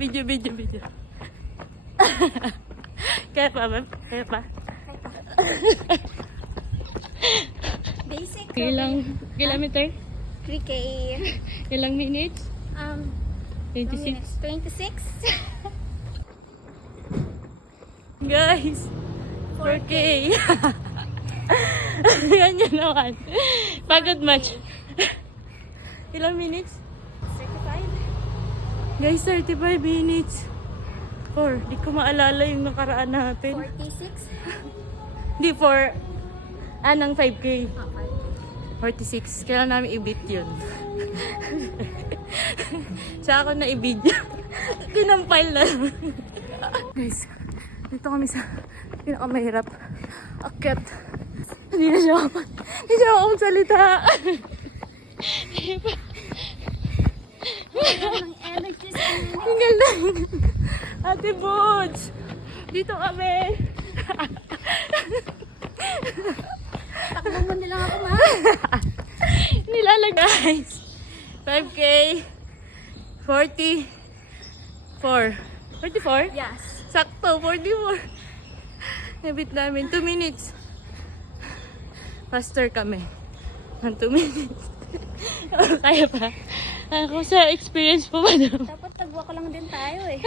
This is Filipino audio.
Video. Kaya pa, ma'am? Kaya pa? Basic. Ilang kilometer? 3K. Ilang minutes? 26. 26. Guys, 4K. Ganyan naman. Pagod much. Ilang minutes? 35. Guys, 35 minutes. 4. Di ko maalala yung nakaraan natin. 46. Di, 4. Ng 5K. Okay. 46. Kailangan namin i-beat yun. Sa ako na i-video. Kinampile na lang. Guys, dito kami sa pinakamahirap. Akyat. Hindi na siya makapagsalita. Ang energy sa Tinggal lang. Ate Boots, dito kami. takbo mo nilang ako, ma. Nilalag guys. 5K. 44. 44? Yes. Sakto, 44. Nabit namin. 2 minutes. Faster kami. 2 minutes. Kaya pa. Ako sa experience po ba daw? Dapat nagwa ko lang din tayo eh.